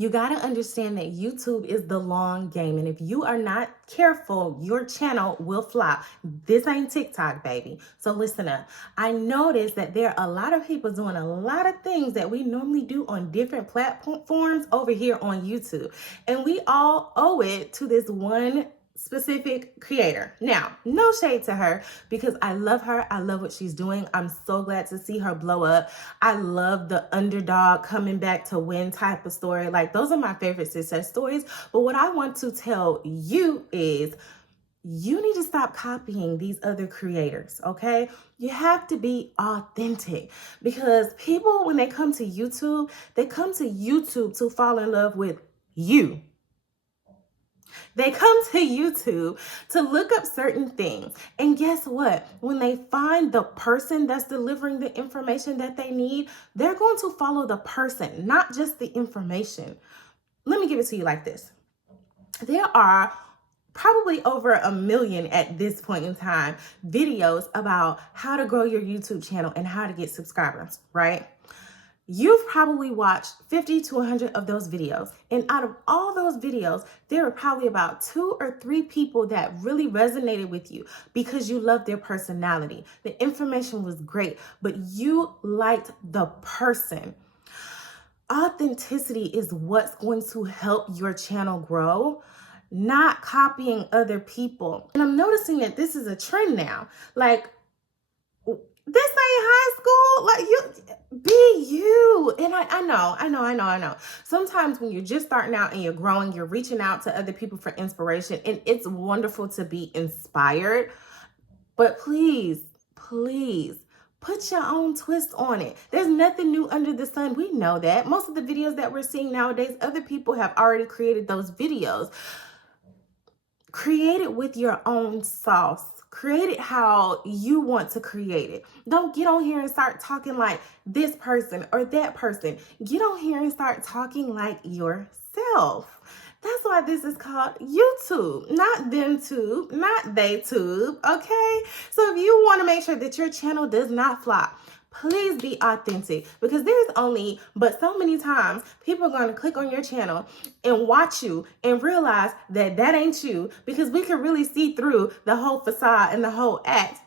You got to understand that YouTube is the long game. And if you are not careful, your channel will flop. This ain't TikTok, baby. So listen up. I noticed that there are a lot of people doing a lot of things that we normally do on different platforms over here on YouTube. And we all owe it to this one specific creator. Now, no shade to her because I love her. I love what she's doing. I'm so glad to see her blow up. I love the underdog coming back to win type of story. Like, those are my favorite success stories. But what I want to tell you is you need to stop copying these other creators, okay? You have to be authentic because people, when they come to YouTube, they come to YouTube to fall in love with you. They come to YouTube to look up certain things. And guess what? When they find the person that's delivering the information that they need, they're going to follow the person, not just the information. Let me give it to you like this. There are probably over 1 million at this point in time videos about how to grow your YouTube channel and how to get subscribers, right? You've probably watched 50 to 100 of those videos. And out of all those videos, there are probably about 2 or 3 people that really resonated with you because you loved their personality. The information was great, but you liked the person. Authenticity is what's going to help your channel grow, not copying other people. And I'm noticing that this is a trend now. Like, this ain't high school. Like, you be you. And I know. Sometimes when you're just starting out and you're growing, you're reaching out to other people for inspiration, and it's wonderful to be inspired. But please put your own twist on it. There's nothing new under the sun. We know that. Most of the videos that we're seeing nowadays, other people have already created those videos. Create it with your own sauce. Create it how you want to create it. Don't get on here and start talking like this person or that person. Get on here and start talking like yourself. That's why this is called YouTube, not ThemeTube, not TheyTube, okay? So if you want to make sure that your channel does not flop, please be authentic because there's only but so many times people are going to click on your channel and watch you and realize that that ain't you, because we can really see through the whole facade and the whole act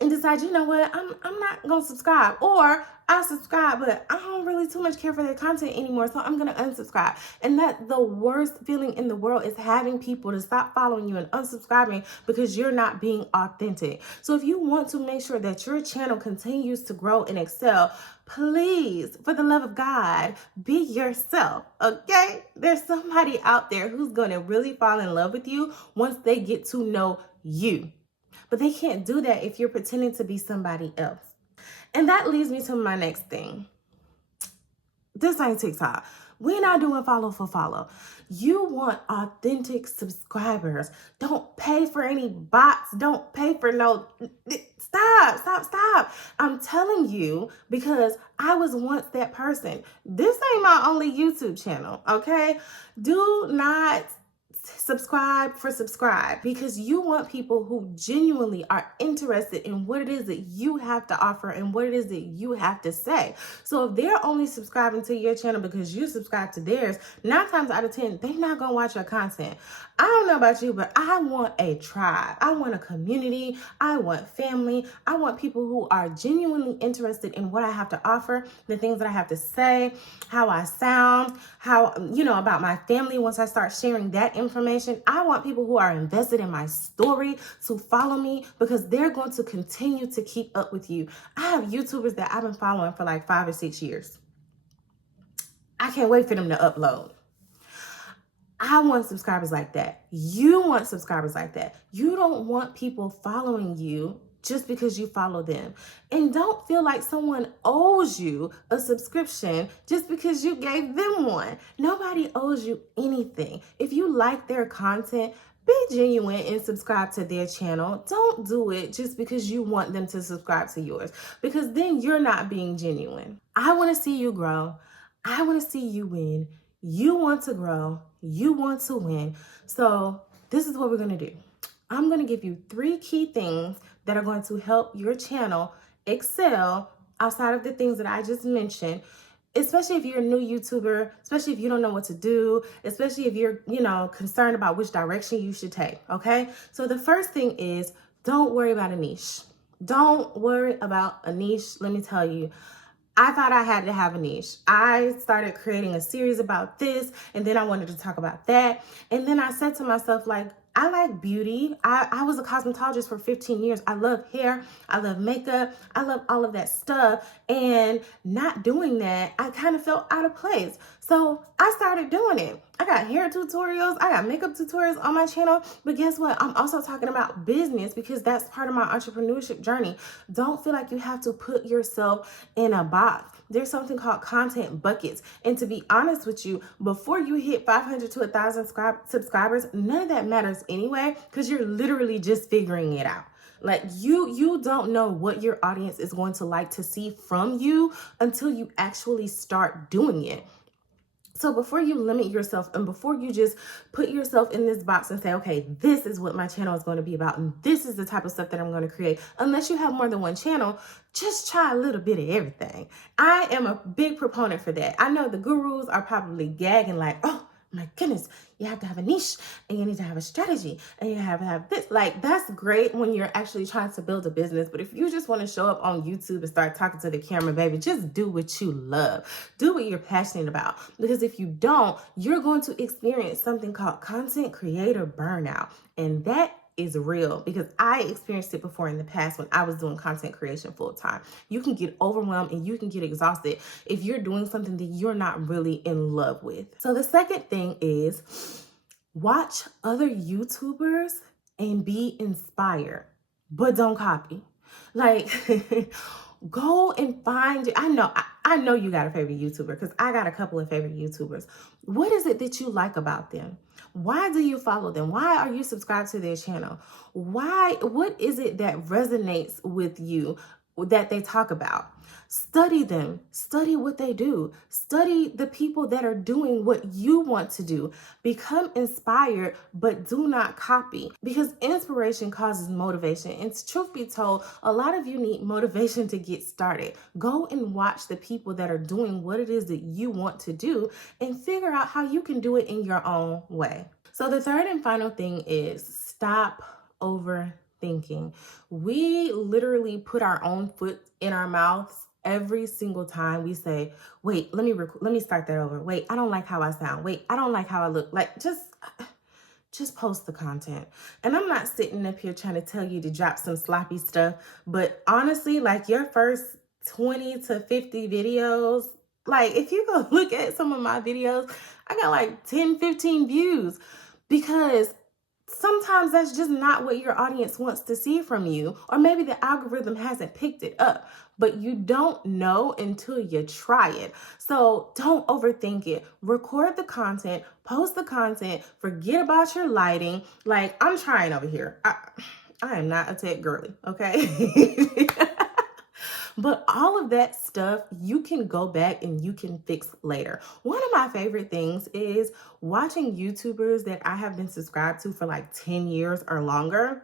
and decide, you know what, I'm not going to subscribe, or I subscribe, but I don't really too much care for their content anymore, so I'm going to unsubscribe. And that's the worst feeling in the world, is having people to stop following you and unsubscribing because you're not being authentic. So if you want to make sure that your channel continues to grow and excel, please, for the love of God, be yourself, okay? There's somebody out there who's going to really fall in love with you once they get to know you. But they can't do that if you're pretending to be somebody else. And that leads me to my next thing. This ain't TikTok. We're not doing follow for follow. You want authentic subscribers. Don't pay for any bots. Don't pay for no... Stop. I'm telling you because I was once that person. This ain't my only YouTube channel, okay? Do not subscribe for subscribe, because you want people who genuinely are interested in what it is that you have to offer and what it is that you have to say. So if they're only subscribing to your channel because you subscribe to theirs, 9 times out of 10, they're not going to watch your content. I don't know about you, but I want a tribe. I want a community. I want family. I want people who are genuinely interested in what I have to offer, the things that I have to say, how I sound, how, about my family. Once I start sharing that information, I want people who are invested in my story to follow me, because they're going to continue to keep up with you. I have YouTubers that I've been following for like 5 or 6 years. I can't wait for them to upload. I want subscribers like that. You want subscribers like that. You don't want people following you just because you follow them. And don't feel like someone owes you a subscription just because you gave them one. Nobody owes you anything. If you like their content, be genuine and subscribe to their channel. Don't do it just because you want them to subscribe to yours, because then you're not being genuine. I want to see you grow. I want to see you win. You want to grow. You want to win. So this is what we're going to do. I'm going to give you 3 key things that are going to help your channel excel outside of the things that I just mentioned. especially if you're a new YouTuber, especially if you don't know what to do, especially if you're, concerned about which direction you should take, okay? So the first thing is, don't worry about a niche. Don't worry about a niche. Let me tell you, I thought I had to have a niche. I started creating a series about this, and then I wanted to talk about that. And then I said to myself, like, I like beauty. I was a cosmetologist for 15 years. I love hair. I love makeup. I love all of that stuff. And not doing that, I kind of felt out of place. So I started doing it. I got hair tutorials. I got makeup tutorials on my channel. But guess what? I'm also talking about business because that's part of my entrepreneurship journey. Don't feel like you have to put yourself in a box. There's something called content buckets. And to be honest with you, before you hit 500 to 1,000 subscribers, none of that matters anyway, because you're literally just figuring it out. Like you don't know what your audience is going to like to see from you until you actually start doing it. So before you limit yourself and before you just put yourself in this box and say, okay, this is what my channel is going to be about and this is the type of stuff that I'm going to create, unless you have more than one channel, just try a little bit of everything. I am a big proponent for that. I know the gurus are probably gagging like, oh my goodness, you have to have a niche and you need to have a strategy and you have to have this. Like, that's great when you're actually trying to build a business. But if you just want to show up on YouTube and start talking to the camera, baby, just do what you love. Do what you're passionate about. Because if you don't, you're going to experience something called content creator burnout. And that is real because I experienced it before in the past when I was doing content creation full time. You can get overwhelmed and you can get exhausted if you're doing something that you're not really in love with. So the second thing is watch other YouTubers and be inspired, but don't copy. Like, go and find, I know you got a favorite YouTuber because I got a couple of favorite YouTubers. What is it that you like about them? Why do you follow them? Why are you subscribed to their channel? What is it that resonates with you that they talk about? Study them, study what they do, study the people that are doing what you want to do. Become inspired, but do not copy, because inspiration causes motivation. And truth be told, a lot of you need motivation to get started. Go and watch the people that are doing what it is that you want to do and figure out how you can do it in your own way. So the third and final thing is stop overthinking. We literally put our own foot in our mouths every single time we say, wait, let me start that over. Wait, I don't like how I sound. Wait, I don't like how I look. Like, just post the content. And I'm not sitting up here trying to tell you to drop some sloppy stuff, but honestly, like, your first 20 to 50 videos, like, if you go look at some of my videos, I got like 10, 15 views, because sometimes that's just not what your audience wants to see from you. Or maybe the algorithm hasn't picked it up, but you don't know until you try it. So don't overthink it. Record the content, post the content, forget about your lighting. Like, I'm trying over here. I am not a tech girly, okay? But all of that stuff, you can go back and you can fix later. One of my favorite things is watching YouTubers that I have been subscribed to for like 10 years or longer,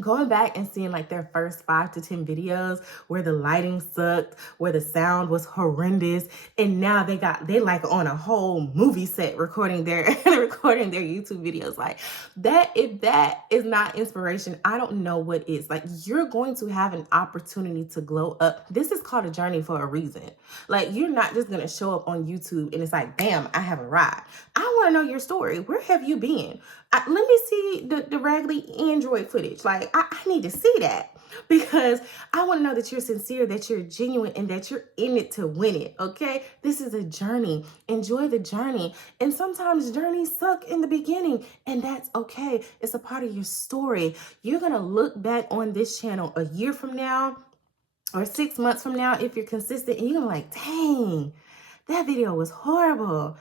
going back and seeing like their first 5 to 10 videos where the lighting sucked, where the sound was horrendous, and now they like on a whole movie set recording their YouTube videos. Like, that, if that is not inspiration, I don't know what is. Like, you're going to have an opportunity to glow up. This is called a journey for a reason. Like, you're not just gonna show up on YouTube and it's like, bam, I have arrived. I want to know your story. Where have you been? Let me see the raggedy Android footage. Like, I need to see that, because I want to know that you're sincere, that you're genuine, and that you're in it to win it, okay? This is a journey. Enjoy the journey. And sometimes journeys suck in the beginning, and that's okay. It's a part of your story. You're going to look back on this channel a year from now or 6 months from now, if you're consistent, and you're going to be like, dang, that video was horrible.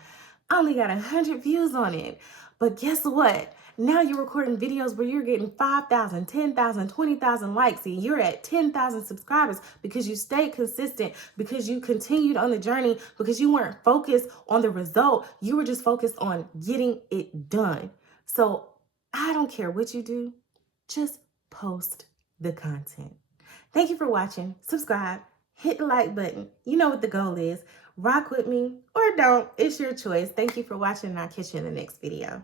I only got 100 views on it. But guess what? Now you're recording videos where you're getting 5,000, 10,000, 20,000 likes, and you're at 10,000 subscribers because you stayed consistent, because you continued on the journey, because you weren't focused on the result. You were just focused on getting it done. So I don't care what you do. Just post the content. Thank you for watching. Subscribe. Hit the like button. You know what the goal is. Rock with me or don't. It's your choice. Thank you for watching, and I'll catch you in the next video.